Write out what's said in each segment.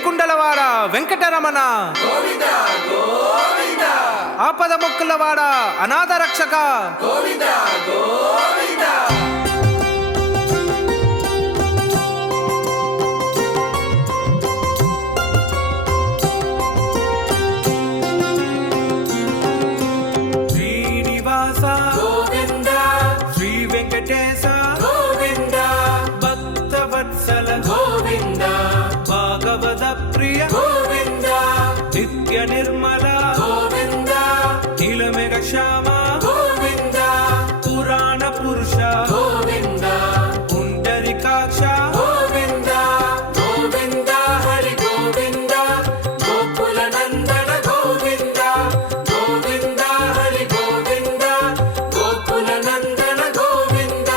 ఏడుకుండలవాడ వెంకటరమణ, ఆపద మొక్కులవాడ అనాథ రక్షక, శ్రీనివాస గోవింద, శ్రీ వెంకటేశ గోవింద, భక్తవత్సల గోవింద, భాగవత ప్రియ గోవింద, నిత్య నిర్మల గోవింద, నీలమేఘ శ్యామ గోవింద, పురాణ పురుష గోవింద, పుండరీకాక్ష గోవింద, గోవింద హరి గోవింద, గోకుల నందన గోవింద, గోవింద హరి గోవింద, గోకుల నందన గోవింద.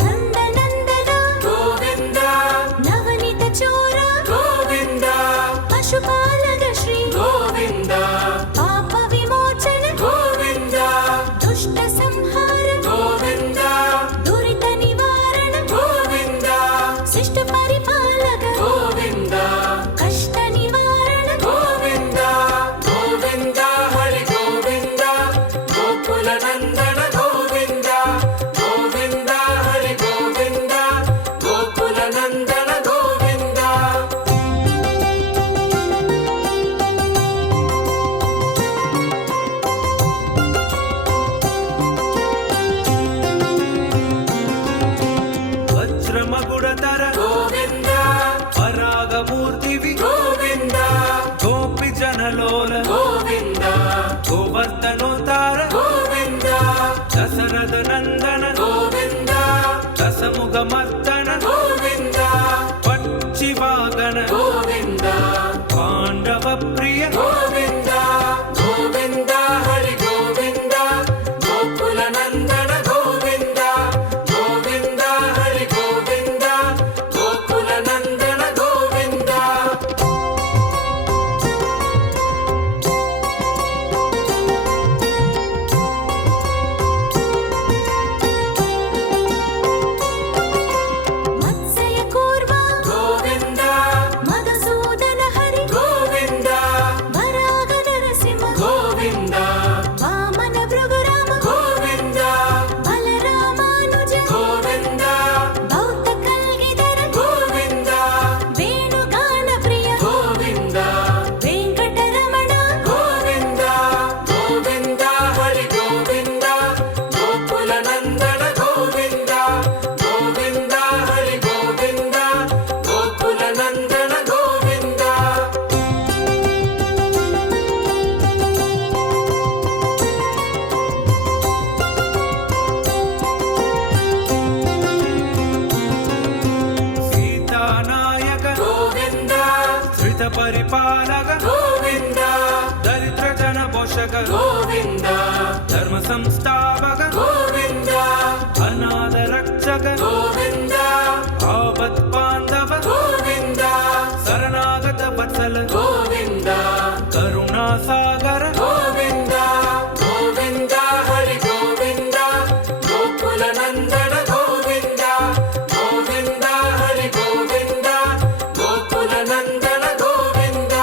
నందనందన గోవింద నవనిత చోర గోవింద, పశుపాలక శ్రీ గోవింద పాప విమోచన గోవింద, దుష్ట సంహార గోవింద దురిత నివారణ గోవింద, శిష్ట పరిపాలక గోవింద కష్ట నివారణ గోవింద, గోవింద హరి గోవింద, గోకుల నందన గోవింద, గోవింద హరి గోవింద, గోకుల నందన గోవింద. వజ్రమగుడతర గోవింద, పరాగమూర్తివి గోవింద, గోపి జనలోల గోవింద, గోవర్ధనోతార గోవింద, దశరథ నందన గోవింద, దశముఖ మర్దన గోవింద, పచ్చివాగన గోవింద, పాండవ ప్రియ గోవింద, గోవింద హరి గోవింద, గోకుల నందన గోవింద, గోవింద హరి గోవింద, గోకుల నందన గోవింద. మత్స్య కూర్మ గోవింద మధుసూదన హరి గోవింద, వరాగ నరసింహ గోవింద వామన భృగురామ గోవింద, బలరామానుజ గోవింద బౌద్ధ కల్గిధర గోవింద, వేణుగాన ప్రియ గోవింద వెంకటరమణ గోవింద, గోవింద హరి గోవింద, గోకుల నందన గోవింద, గోవింద హరి గోవింద, గోకుల నందన గోవింద. సీతానాయక గోవింద, ధృత పరిపాలక గోవింద, దరిద్ర జన పోషక గోవింద, ధర్మ సంస్థాపక గోవింద, అనాథ రక్షక గోవింద, ఆపత్ బాంధవ గోవింద, శరణాగత వత్సల గోవింద, కరుణా సాగర గోవింద, గోవింద హరి గోవింద, గోకుల నందన గోవింద, గోవింద హరి గోవింద, గోకుల నందన గోవింద.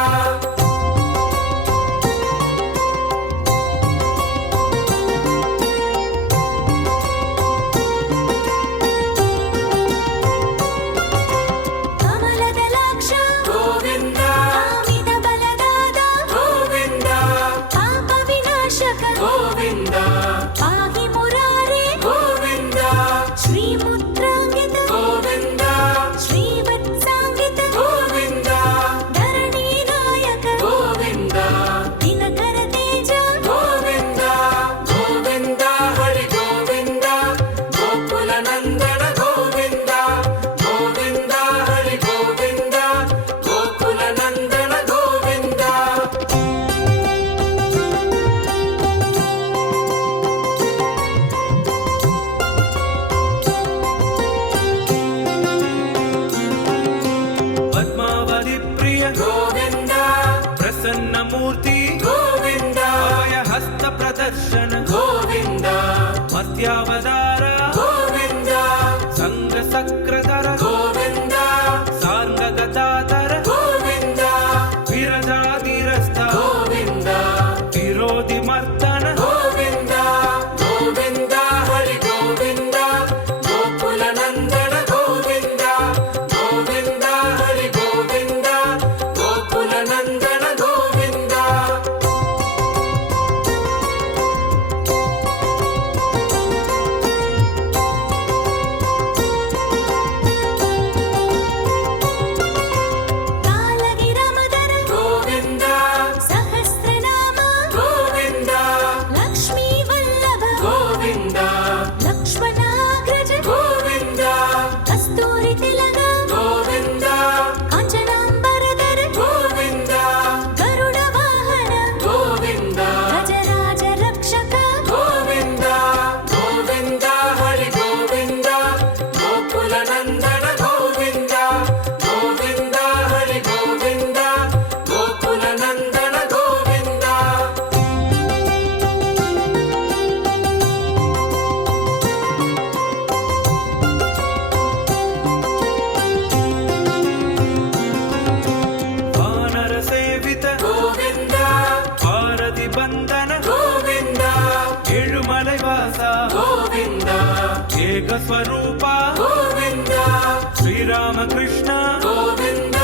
రామకృష్ణ గోవింద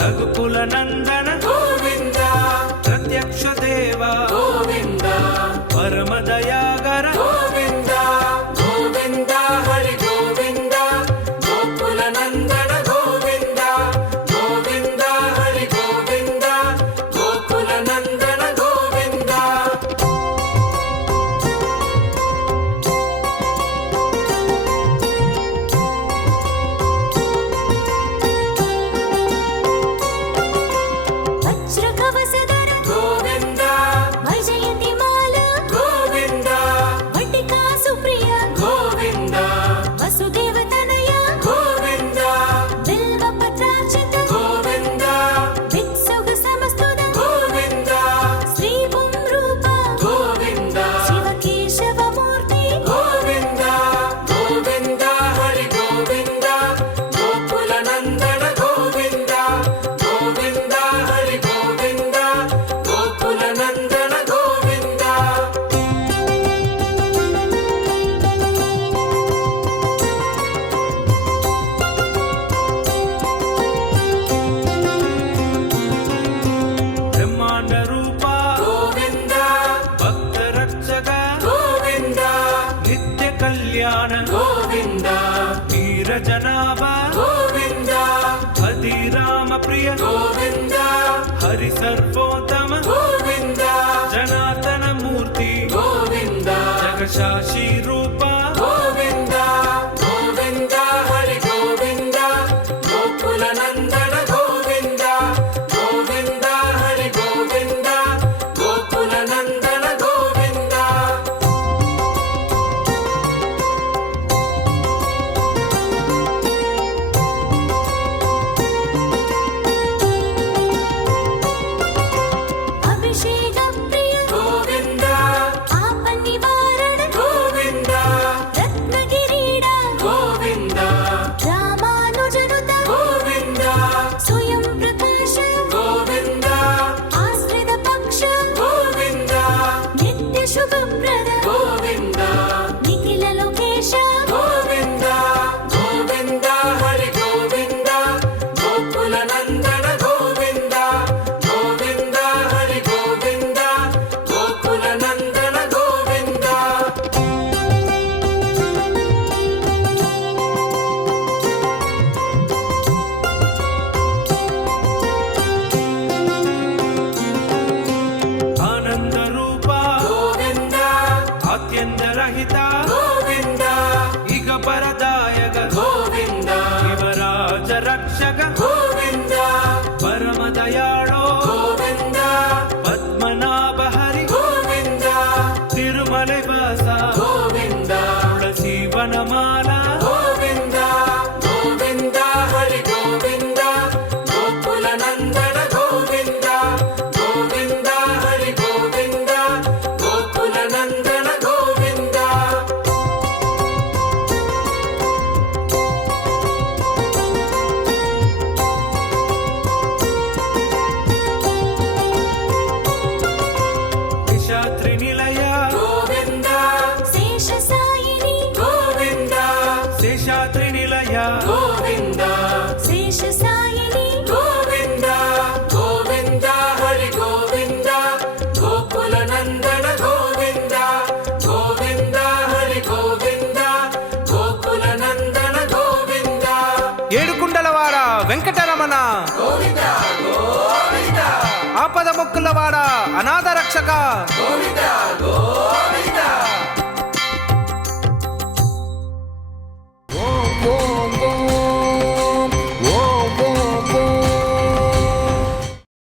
రఘుకుల నందన గోవింద ప్రత్యక్ష దేవ గోవింద పరమ దయాగర గోవింద గోవింద హరి గోవింద గోకుల నందన గోవింద గోవింద హరి గోవింద గోకుల నందన గోవింద వజ్ర కవసధర గోవింద వైజయంతి మాల గోవింద వటికా సుప్రియ గోవింద వసుదేవ తనయ గోవింద బిల్వ పత్రార్చిత గోవింద విక్సుగ సమస్తుత గోవింద శ్రీ పుం రూప గోవింద శివ కేశవ మూర్తి గోవింద గోవింద హరి గోవింద గోకుల నందన గోవింద గోవింద హరి గోవింద గోకుల నందన గోవింద బ్రహ్మాండ రూప గోవింద భక్త రక్షక గోవింద నిత్య కళ్యాణ గోవింద నీరజనాభ గోవింద హరి రామ ప్రియ గోవింద హరి సర్వోత్తమ గోవింద జనార్దన మూర్తి గోవింద జగశాషి రూప గోవింద గోవింద హరి గోవింద గోకుల నందన గోవింద గోవింద హరి గోవింద గోకుల నందన గోవింద అభిషేక ప్రియ గోవింద ఆప నివారణ గోవింద రత్నగిరీడ గోవింద రామానుజనుత గోవింద స్వయం ప్రకాశ గోవింద ఆశ్రిత పక్ష గోవింద నిత్య శుభప్రద గోవింద నిఖిల లోకేశ గోవింద గోవింద హరి గోవింద గోకుల నందన గోవింద గోవింద హరి గోవింద గోకుల నందన గోవింద ఆనంద రూప గోవింద అత్యంత రహిత గోవింద ఇక పరదాయక గోవింద శివరాజ రక్షక గోవింద పరమ దయాళో గోవింద పద్మనాభ హరి గోవింద తిరుమల వాస గోవింద తులసి వనమాల గోవింద గోవింద హరి గోవింద గోకుల నందన గోవింద గోవింద హరి గోవింద గోకుల నందన గోవింద నిశాత్రి నిలయ గోవింద శేష సాయిని గోవింద శేషాద్రి నిలయ గోవింద శేష సాయిని గోవింద గోవింద హరి గోవింద గోకుల నందన గోవింద గోవింద హరి గోవింద గోకుల నందన గోవింద ఏడుకుండలవాడ వెంకటరమణ గోవింద గోవింద ఆపద మొక్కులవాడ అనాథ రక్షక గోవింద గోవింద